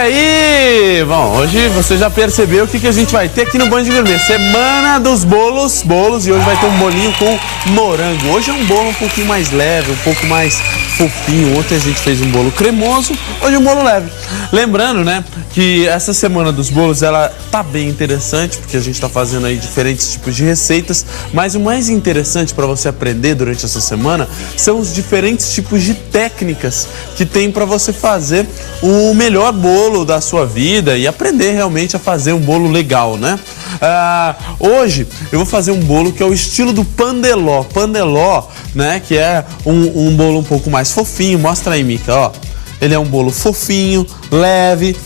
aí? Bom, hoje você já percebeu o que a gente vai ter aqui no Band Gourmet. Semana dos bolos, e hoje vai ter um bolinho com morango. Hoje é um bolo um pouquinho mais leve, um pouco mais fofinho. Ontem a gente fez um bolo cremoso, hoje um bolo leve. Lembrando, né, que essa semana dos bolos, ela tá bem interessante, porque a gente tá fazendo aí diferentes tipos de receitas, mas o mais interessante para você aprender durante essa semana são os diferentes tipos de técnicas que tem para você fazer o melhor bolo da sua vida e aprender realmente a fazer um bolo legal, né? Hoje eu vou fazer um bolo que é o estilo do pandeló. Pandeló, né, que é um bolo um pouco mais fofinho. Mostra aí, Mica, ó. Ele é um bolo fofinho, leve,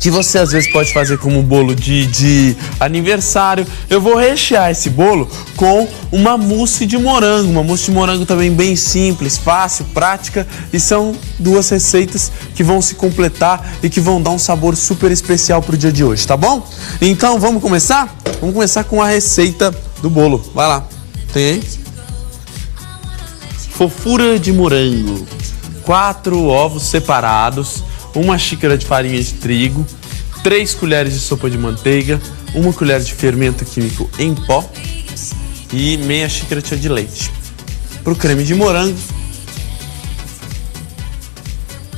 que você às vezes pode fazer como um bolo de aniversário. Eu vou rechear esse bolo com uma mousse de morango. Uma mousse de morango também bem simples, fácil, prática. E são duas receitas que vão se completar e que vão dar um sabor super especial pro dia de hoje, tá bom? Então vamos começar? Vamos começar com a receita do bolo. Vai lá. Tem aí? Fofura de morango. 4 ovos separados, 1 xícara de farinha de trigo, 3 colheres de sopa de manteiga, 1 colher de fermento químico em pó e meia xícara de leite. Para o creme de morango,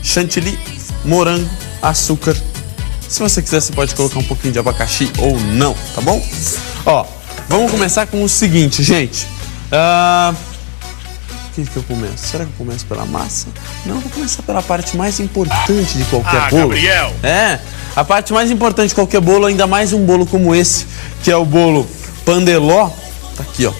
chantilly, morango, açúcar. Se você quiser, você pode colocar um pouquinho de abacaxi ou não, tá bom? Ó, vamos começar com o seguinte, gente. O que eu começo? Será que eu começo pela massa? Não, eu vou começar pela parte mais importante de qualquer bolo. Gabriel! A parte mais importante de qualquer bolo, ainda mais um bolo como esse, que é o bolo pandeló. Tá aqui, ó.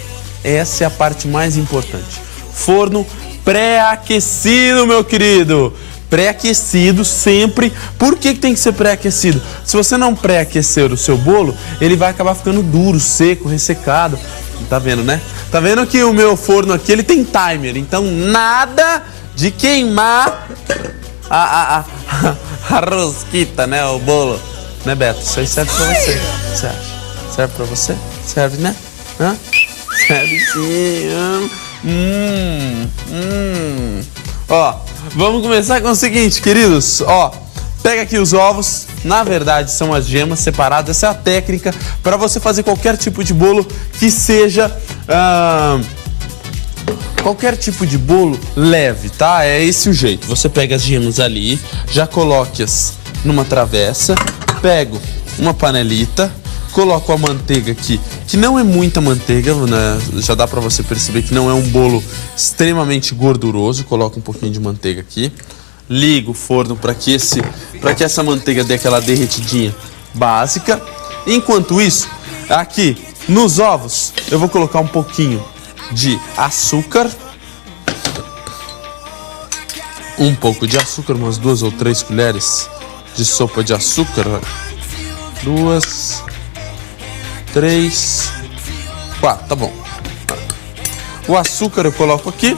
Essa é a parte mais importante. Forno pré-aquecido, meu querido. Pré-aquecido sempre. Por que tem que ser pré-aquecido? Se você não pré-aquecer o seu bolo, ele vai acabar ficando duro, seco, ressecado. Tá vendo, né? Tá vendo que o meu forno aqui, ele tem timer. Então, nada de queimar a rosquita, né? O bolo. Né, Beto? Isso aí serve pra você. Você acha? Serve pra você? Serve, né? Hã? Serve sim. Ó, vamos começar com o seguinte, queridos. Ó, pega aqui os ovos. Na verdade, são as gemas separadas. Essa é a técnica para você fazer qualquer tipo de bolo que seja... qualquer tipo de bolo leve, tá? É esse o jeito. Você pega as gemas ali, já coloque-as numa travessa, pego uma panelita, coloco a manteiga aqui, que não é muita manteiga, né? Já dá pra você perceber que não é um bolo extremamente gorduroso. Coloco um pouquinho de manteiga aqui, ligo o forno para que essa manteiga dê aquela derretidinha básica. Enquanto isso, aqui nos ovos, eu vou colocar um pouquinho de açúcar, um pouco de açúcar, umas 2 ou 3 colheres de sopa de açúcar. 2, 3, 4, tá bom. O açúcar eu coloco aqui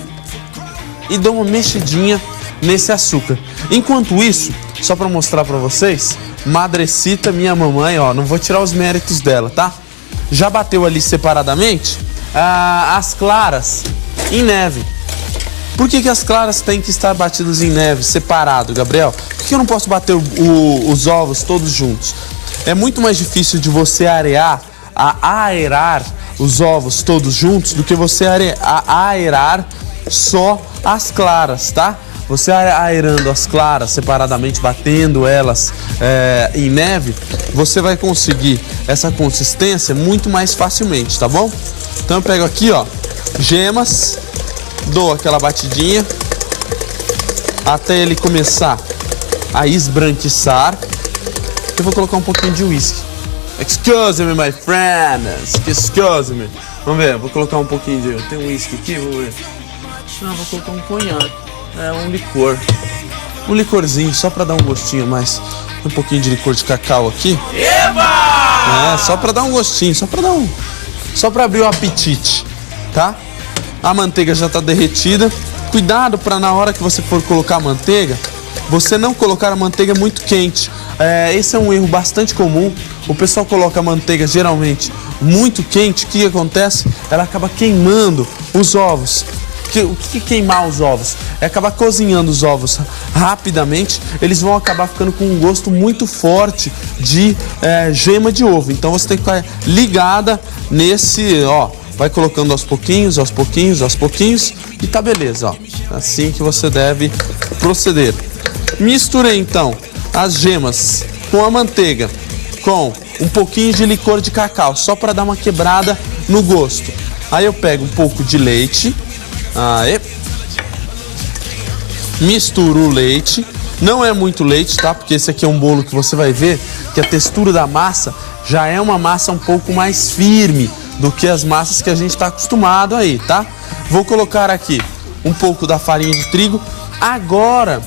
e dou uma mexidinha nesse açúcar. Enquanto isso, só para mostrar para vocês, Madrecita, minha mamãe, ó, não vou tirar os méritos dela, tá? Já bateu ali separadamente as claras em neve. Por que as claras têm que estar batidas em neve, separado, Gabriel? Por que eu não posso bater os ovos todos juntos? É muito mais difícil de você aerar os ovos todos juntos do que você aerar só as claras, tá? Você aerando as claras separadamente, batendo elas em neve, você vai conseguir essa consistência muito mais facilmente, tá bom? Então eu pego aqui, ó, gemas, dou aquela batidinha até ele começar a esbranquiçar. Eu vou colocar um pouquinho de whisky. Excuse me, my friends. Excuse me. Vamos ver, vou colocar um pouquinho de... Tem um whisky aqui, vamos ver. Não, vou colocar um conhaque. Um licor. Um licorzinho, só pra dar um gostinho mais. Um pouquinho de licor de cacau aqui. Eba! Só pra dar um gostinho, só pra abrir o apetite, tá? A manteiga já tá derretida. Cuidado pra na hora que você for colocar a manteiga, você não colocar a manteiga muito quente. Esse é um erro bastante comum. O pessoal coloca a manteiga geralmente muito quente. O que acontece? Ela acaba queimando os ovos. o que queimar os ovos? É acabar cozinhando os ovos rapidamente, eles vão acabar ficando com um gosto muito forte de gema de ovo. Então você tem que ficar ligada nesse, ó, vai colocando aos pouquinhos, aos pouquinhos, aos pouquinhos e tá beleza, ó. Assim que você deve proceder. Misturei então as gemas com a manteiga, com um pouquinho de licor de cacau, só para dar uma quebrada no gosto. Aí eu pego um pouco de leite, misturo o leite, não é muito leite, tá? Porque esse aqui é um bolo que você vai ver que a textura da massa já é uma massa um pouco mais firme do que as massas que a gente está acostumado aí, tá? Vou colocar aqui um pouco da farinha de trigo. Agora,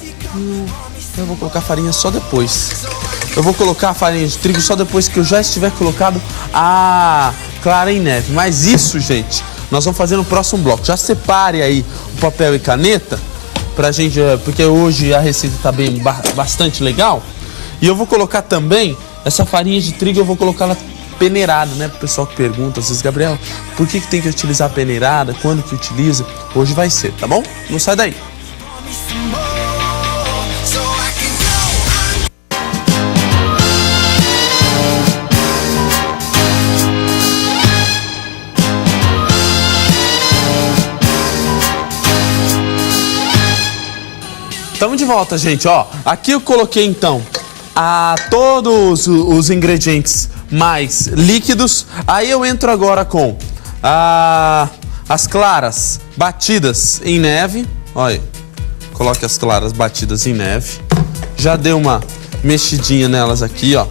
eu vou colocar a farinha só depois. Eu vou colocar a farinha de trigo só depois que eu já estiver colocado a clara em neve. Mas isso, gente, nós vamos fazer no próximo bloco. Já separe aí o papel e caneta pra gente, porque hoje a receita tá bastante legal. E eu vou colocar também essa farinha de trigo, eu vou colocar ela peneirada, né? Pro pessoal que pergunta, às vezes, Gabriel, por que tem que utilizar peneirada? Quando que utiliza? Hoje vai ser, tá bom? Não sai daí. Estamos de volta, gente, ó. Aqui eu coloquei, então, todos os ingredientes mais líquidos. Aí eu entro agora com as claras batidas em neve. Olha, coloque as claras batidas em neve. Já dei uma mexidinha nelas aqui, ó,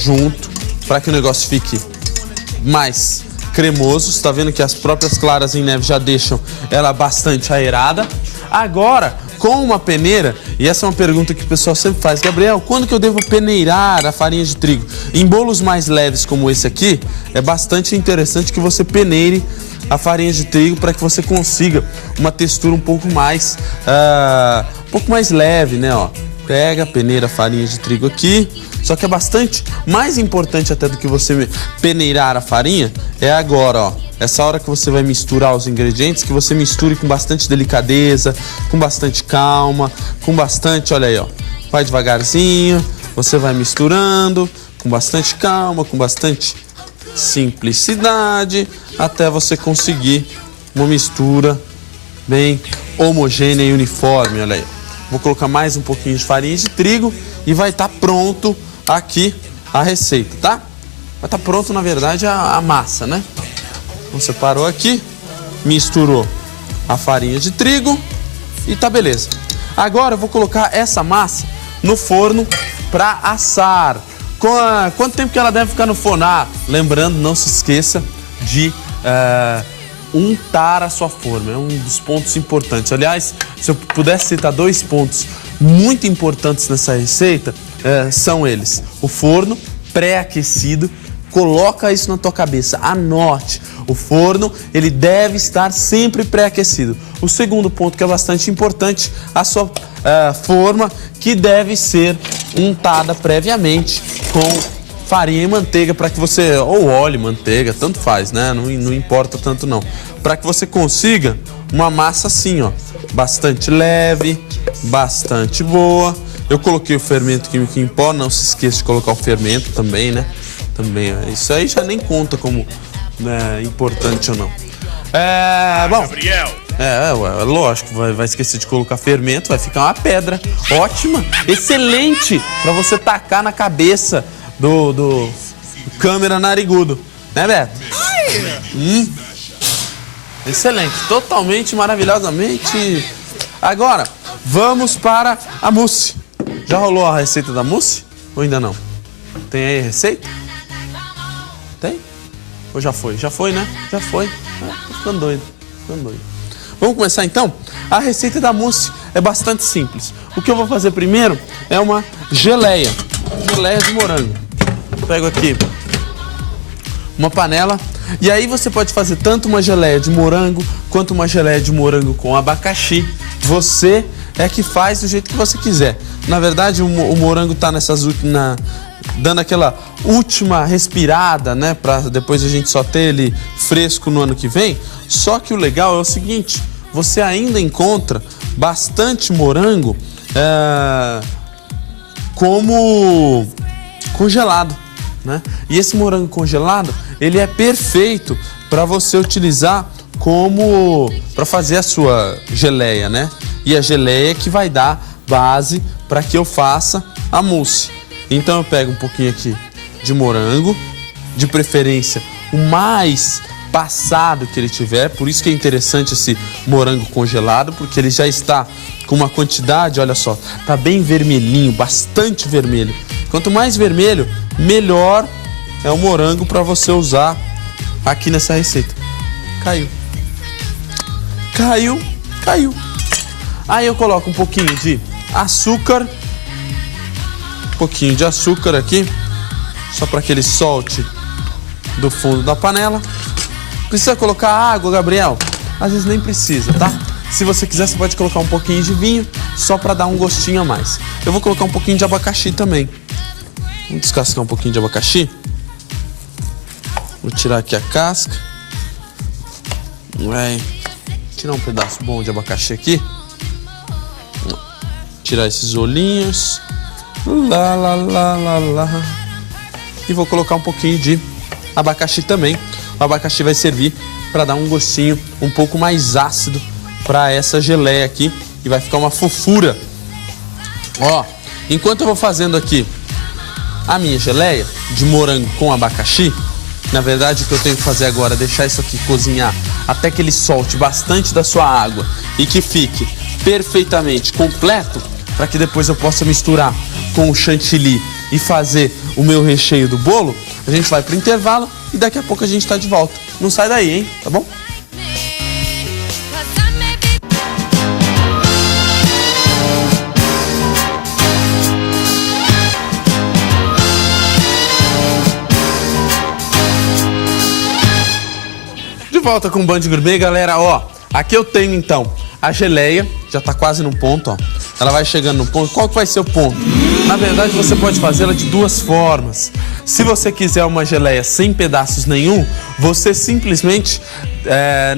junto, para que o negócio fique mais cremoso. Você tá vendo que as próprias claras em neve já deixam ela bastante aerada. Agora, com uma peneira, e essa é uma pergunta que o pessoal sempre faz, Gabriel, quando que eu devo peneirar a farinha de trigo? Em bolos mais leves como esse aqui, é bastante interessante que você peneire a farinha de trigo para que você consiga uma textura um pouco mais leve, né? Ó, pega, peneira a farinha de trigo aqui. Só que é bastante mais importante até do que você peneirar a farinha é agora, ó. Essa hora que você vai misturar os ingredientes, que você misture com bastante delicadeza, com bastante calma, com bastante, olha aí, ó. Vai devagarzinho, você vai misturando com bastante calma, com bastante simplicidade, até você conseguir uma mistura bem homogênea e uniforme, olha aí. Vou colocar mais um pouquinho de farinha de trigo e vai estar pronto aqui a receita, tá? Vai estar pronto, na verdade, a massa, né? Então, você parou aqui, misturou a farinha de trigo e tá beleza. Agora eu vou colocar essa massa no forno para assar. Quanto tempo que ela deve ficar no forno? Lembrando, não se esqueça de untar a sua forma, é um dos pontos importantes. Aliás, se eu pudesse citar 2 pontos muito importantes nessa receita, são eles: o forno pré-aquecido. Coloca isso na tua cabeça, anote, o forno ele deve estar sempre pré-aquecido. O segundo ponto, que é bastante importante, a sua forma, que deve ser untada previamente com farinha e manteiga, para que você, ou óleo, manteiga, tanto faz, né? Não importa tanto não. Para que você consiga uma massa assim, ó, bastante leve, bastante boa. Eu coloquei o fermento químico em pó, não se esqueça de colocar o fermento também, né? Também, isso aí já nem conta como importante ou não. Bom, Gabriel. Lógico, vai esquecer de colocar fermento, vai ficar uma pedra ótima, excelente para você tacar na cabeça do câmera narigudo, né, Beto? Excelente, totalmente, maravilhosamente. Agora, vamos para a mousse. Já rolou a receita da mousse? Ou ainda não? Tem aí a receita? Tem? Ou já foi? Já foi, né? Já foi. Tô ficando doido. Vamos começar então? A receita da mousse é bastante simples. O que eu vou fazer primeiro é uma geleia de morango. Pego aqui uma panela e aí você pode fazer tanto uma geleia de morango quanto uma geleia de morango com abacaxi. Você é que faz do jeito que você quiser. Na verdade, o morango tá dando aquela última respirada, né? Pra depois a gente só ter ele fresco no ano que vem. Só que o legal é o seguinte: você ainda encontra bastante morango como congelado, né? E esse morango congelado, ele é perfeito para você utilizar para fazer a sua geleia, né? E a geleia que vai dar base para que eu faça a mousse. Então eu pego um pouquinho aqui de morango, de preferência o mais passado que ele tiver, por isso que é interessante esse morango congelado, porque ele já está com uma quantidade, olha só, tá bem vermelhinho, bastante vermelho. Quanto mais vermelho, melhor é o morango para você usar aqui nessa receita. Caiu. Aí eu coloco um pouquinho de açúcar, aqui, só para que ele solte do fundo da panela. Precisa colocar água, Gabriel? Às vezes nem precisa, tá? Se você quiser, você pode colocar um pouquinho de vinho, só para dar um gostinho a mais. Eu vou colocar um pouquinho de abacaxi também. Vamos descascar um pouquinho de abacaxi. Vou tirar aqui a casca. Vai tirar um pedaço bom de abacaxi aqui. Tirar esses olhinhos. E vou colocar um pouquinho de abacaxi também. O abacaxi vai servir para dar um gostinho um pouco mais ácido para essa geleia aqui. E vai ficar uma fofura. Ó, enquanto eu vou fazendo aqui a minha geleia de morango com abacaxi, na verdade o que eu tenho que fazer agora é deixar isso aqui cozinhar até que ele solte bastante da sua água e que fique perfeitamente completo, para que depois eu possa misturar com o chantilly e fazer o meu recheio do bolo. A gente vai pro intervalo e daqui a pouco a gente tá de volta. Não sai daí, hein? Tá bom? De volta com o Band Gourmet, galera. Ó, aqui eu tenho então a geleia, já tá quase no ponto, ó. Ela vai chegando no ponto. Qual que vai ser o ponto? Na verdade, você pode fazê-la de duas formas. Se você quiser uma geleia sem pedaços nenhum, você simplesmente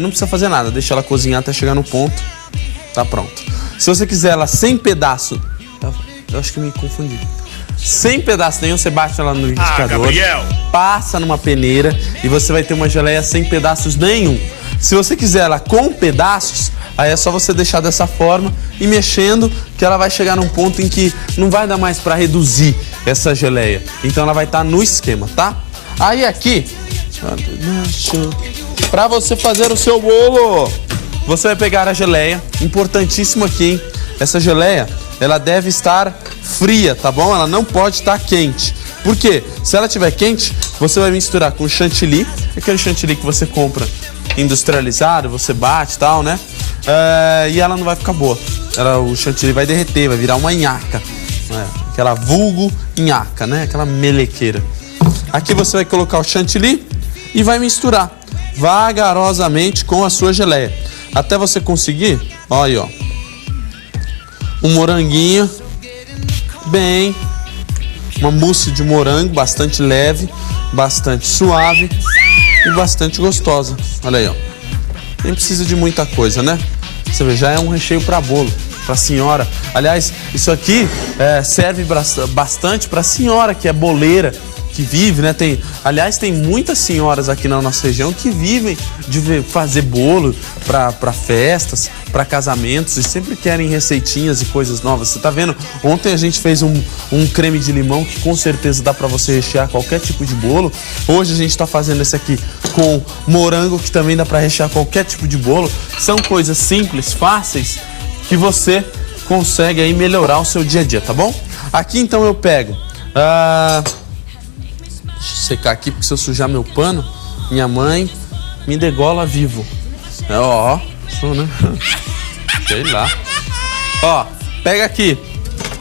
não precisa fazer nada. Deixa ela cozinhar até chegar no ponto. Tá pronto. Se você quiser ela sem pedaço... Eu acho que me confundi. Sem pedaço nenhum, você bate ela no liquidificador, passa numa peneira e você vai ter uma geleia sem pedaços nenhum. Se você quiser ela com pedaços, aí é só você deixar dessa forma e mexendo, que ela vai chegar num ponto em que não vai dar mais para reduzir essa geleia. Então ela vai estar no esquema, tá? Aí aqui, para você fazer o seu bolo, você vai pegar a geleia, importantíssimo aqui, hein? Essa geleia, ela deve estar fria, tá bom? Ela não pode estar quente. Por quê? Se ela estiver quente, você vai misturar com chantilly, aquele chantilly que você compra industrializado, você bate e tal, né? E ela não vai ficar boa. O chantilly vai derreter, vai virar uma nhaca. Aquela vulgo nhaca, né? Aquela melequeira. Aqui você vai colocar o chantilly e vai misturar vagarosamente com a sua geleia. Até você conseguir, ó aí, ó, um moranguinho bem, uma mousse de morango bastante leve, bastante suave e bastante gostosa. Olha aí, ó. Nem precisa de muita coisa, né? Você vê, já é um recheio para bolo, para senhora. Aliás, isso aqui serve bastante para senhora que é boleira, que vive, né? Aliás, tem muitas senhoras aqui na nossa região que vivem de fazer bolo para festas, para casamentos e sempre querem receitinhas e coisas novas. Você tá vendo? Ontem a gente fez um creme de limão que com certeza dá para você rechear qualquer tipo de bolo. Hoje a gente tá fazendo esse aqui com morango, que também dá para rechear qualquer tipo de bolo. São coisas simples, fáceis, que você consegue aí melhorar o seu dia a dia, tá bom? Aqui então eu pego... Deixa eu secar aqui, porque se eu sujar meu pano, minha mãe me degola vivo. Ó, né? Sei lá. Ó, pega aqui.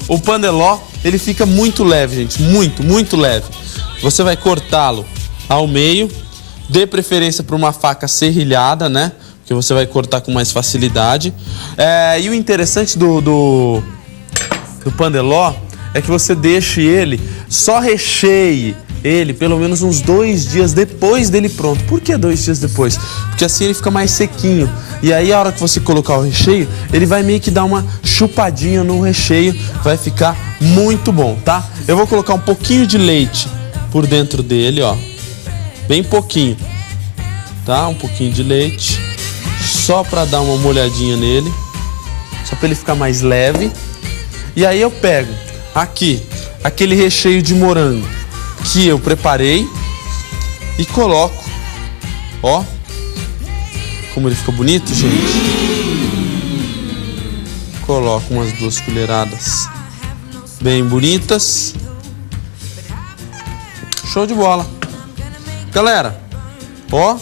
O pandeló, ele fica muito leve, gente. Muito, muito leve. Você vai cortá-lo ao meio. Dê preferência para uma faca serrilhada, né? Porque você vai cortar com mais facilidade. E o interessante do pandeló é que você deixe ele, só recheie ele pelo menos uns 2 dias depois dele pronto. Por que 2 dias depois? Porque assim ele fica mais sequinho. E aí a hora que você colocar o recheio, ele vai meio que dar uma chupadinha no recheio. Vai ficar muito bom, tá? Eu vou colocar um pouquinho de leite por dentro dele, ó. Bem pouquinho, tá? Um pouquinho de leite. Só pra dar uma molhadinha nele. Só pra ele ficar mais leve. E aí eu pego aqui aquele recheio de morango que eu preparei e coloco, ó, como ele ficou bonito, gente. Coloco umas 2 colheradas bem bonitas. Show de bola. Galera, ó,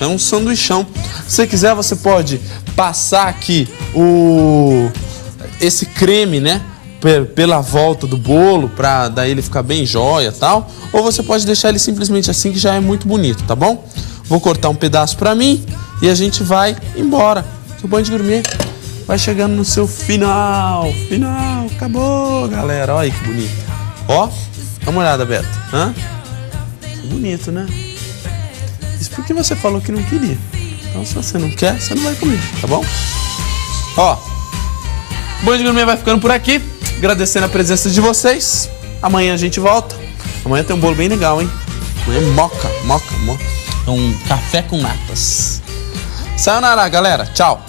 é um sanduichão. Se você quiser, você pode passar aqui esse creme, né, pela volta do bolo, pra daí ele ficar bem jóia e tal. Ou você pode deixar ele simplesmente assim, que já é muito bonito, tá bom? Vou cortar um pedaço pra mim e a gente vai embora. O Band Gourmet vai chegando no seu final. Acabou, galera. Olha que bonito. Ó, dá uma olhada, Beto. Hã? Bonito, né? Isso porque você falou que não queria. Então, se você não quer, você não vai comer, tá bom? Ó, o Band Gourmet vai ficando por aqui. Agradecendo a presença de vocês. Amanhã a gente volta. Amanhã tem um bolo bem legal, hein? Amanhã moca. É um café com natas. Sayonara, galera. Tchau.